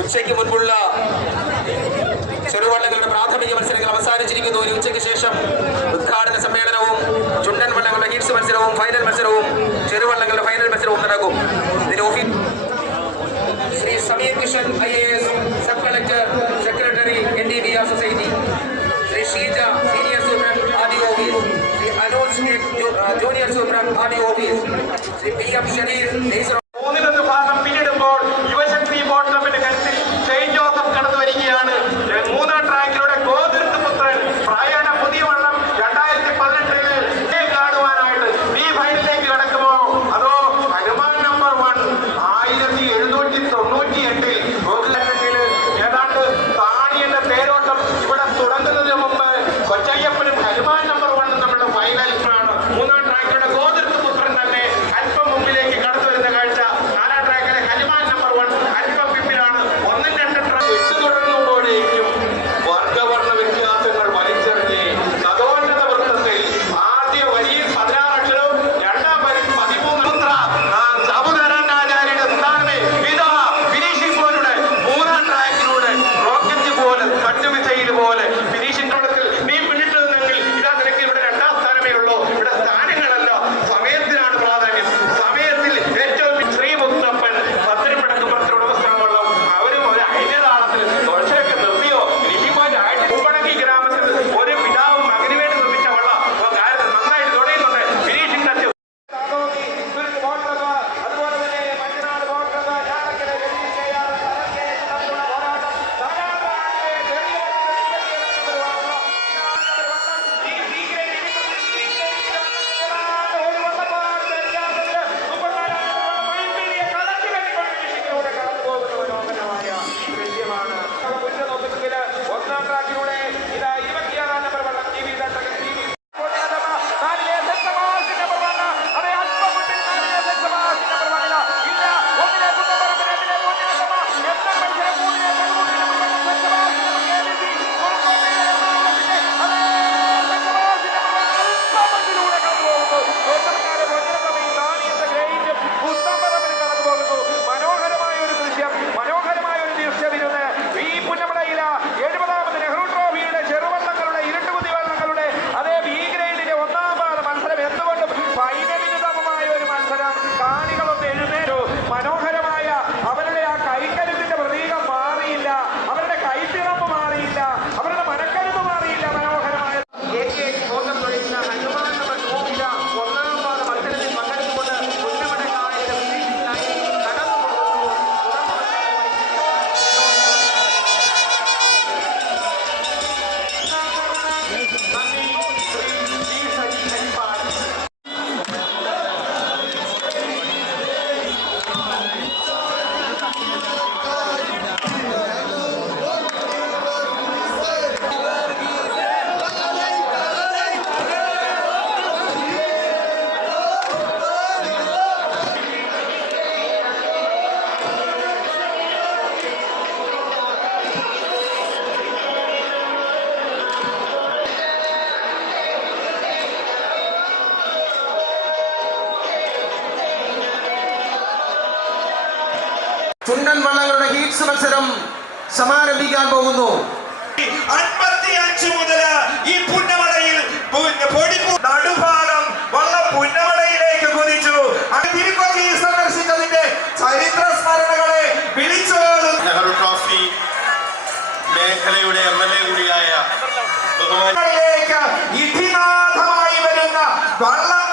ഉച്ചയ്ക്ക് മുൻപുള്ള ചെറുവള്ളങ്ങളുടെ പ്രാഥമിക മത്സരങ്ങൾ അവസാനിച്ചിരിക്കുന്നു. ഇനി ഉച്ചയ്ക്ക് ശേഷം ഉദ്ഘാടന സമ്മേളനവും ചുണ്ടൻ വള്ളങ്ങളുടെ ഹീറ്റ്സ് മത്സരവും ഫൈനൽ മത്സരവും ചെറുവള്ളങ്ങളുടെ ഫൈനൽ മത്സരവും നടക്കും. ഇതിന് Shri Sameer Kishan IAS sub collector secretary NDBR society, Shri Sheeja senior superintendent RDO office, Shri Anoj junior superintendent RDO office, Shri PM Sharif മൂന്നിലൊന്ന് ഭാഗം പിന്നിടുമ്പോൾ യുവശക്തി ബോട്ട് ക്ലബിന്റെ കരുത്തിൽ സെയിന്റ് ജോസഫ് കടന്നു വരികയാണ്. മൂന്നാം ട്രാക്കിലൂടെ ഗോതിർത്ത് പുത്രൻ പ്രായണ പുതിയ വള്ളം 2018 കാണുവാനായിട്ട് ഈ ഫൈനലിലേക്ക് കടക്കുമോ അതോ ഹനുമാൻ നമ്പർ 1 1798 ഏതാണ്ട് താണിയുടെ തേരോട്ടം ഇവിടെ തുടങ്ങുന്നതിന് മുമ്പ് കൊച്ചയ്യപ്പനും ഹനുമാൻ നമ്പർ 1 നമ്മുടെ ഫൈനലിലാണ്. മൂന്നാം ട്രാക്കിലൂടെ ഗോതിർത്ത് പുത്രൻ തന്നെ അല്പം മുമ്പിലേക്ക് കടന്നു വരുന്ന കാഴ്ച. നാലാം ട്രാക്കിലെ ഹനുമാൻ നമ്പർ 1 അല്പം പിമ്പിലാണ്. 1-2 ട്രാക്ക് ഇട്ട് തുടങ്ങുമ്പോഴേക്കും വർഗവർണ്ണ വ്യത്യാസങ്ങൾ വലിച്ചെറിഞ്ഞ് സദോന്നത വൃത്തത്തിൽ ആദ്യ വരിയിൽ 16 അക്ഷരവും രണ്ടാം വരിയിൽ 13 സമുദ്രനാചാര്യയുടെ സ്ഥാനമേ ഇതാ ഫിനിഷിംഗ് പോലുള്ള മൂന്നാം ട്രാക്കിലൂടെ റോക്കറ്റ് പോലെ കട്ടുമിസൈൽ പോലെ ഫിനിഷിംഗ് കളത്തിൽ നീ പിന്നിട്ടതെങ്കിൽ ഇതാ നിനക്ക് ഇവിടെ രണ്ടാം സ്ഥാനമേ ഉള്ളൂ. ഇവിടെ സ്ഥാനങ്ങളല്ല, സമയത്തിനാണ് പ്രാധാന്യം. സമയത്തിൽ ഏറ്റവും ശ്രീമുത്തപ്പൻ പത്തിരിപ്പടക്കുമ്പുറത്തിന് ഉടമസ്ഥലമുള്ള അവരും ഒരു ഐന്യതാളത്തിൽ തുഴച്ചയൊക്കെ നിർത്തിയോ ലിഹിമാനായിട്ട് കുമ്പണക്കി ഗ്രാമത്തിൽ ഒരു പിതാവും മകന് വേണ്ടി നിർമ്മിച്ച വള്ള കാര്യത്തിൽ നന്നായിട്ട് തുടയുന്നുണ്ട്. ഫിനിഷിംഗ് ടച്ച് അതുപോലെ തന്നെ മറ്റനാട് ബോട്ട് ഞാനക്കര ഒന്നാം ട്രാക്കിലൂടെ ഇതാ 26 നമ്പർ വള്ളം മനോഹരമായ ഒരു ദൃശ്യം, മനോഹരമായ ഒരു ദൃശ്യമിരുന്ന് ഈ പുന്നമടയില 70ാമത് നെഹ്റു ട്രോഫിയുടെ ചെറുവള്ളങ്ങളുടെ ഇരുട്ടുകുത്തി വള്ളങ്ങളുടെ അതേ B ഗ്രേഡിലെ ഒന്നാം പാദ മത്സരം എന്തുകൊണ്ടും ഫൈനലിന് സമമായ ഒരു മത്സരം. കാണികളൊന്ന് എഴുന്നേറ്റു. മനോഹരമായ അവരുടെ ആ കൈക്കരുത്തിന്റെ പ്രതീകം മാറിയില്ല, അവരുടെ കൈത്തിറമ്പ് മാറിയില്ല, അവരുടെ മനക്കരുത്ത് മാറിയില്ല. മനോഹരമായ ഹനുമാൻ നമ്പർ 2 ഒന്നാം പാദ മത്സരത്തിൽ പങ്കെടുത്തുകൊണ്ട് പുന്നമട കായലിലെ ഫിനിഷിംഗിനായി കടന്നു പോകുന്നു. ചുണ്ടൻ വള്ളങ്ങളുടെ ഹീറ്റ്സ് മത്സരം സമാരംഭിക്കാൻ പോകുന്നു. 55 മുതൽ ഈ പുന്നമടയിൽ നടുഭാഗം വള്ളം പുന്നമടയിലേക്ക് കുതിച്ചു. തിരുക്കൊച്ചി സന്ദർശിച്ചതിന്റെ ചരിത്ര സ്മരണകളെ വിളിച്ചോളും. നെഹ്റു ട്രോഫി മേഖലയുടെ MLA കൂടിയായ ഇതിനാഥമായി വരുന്ന വള്ളം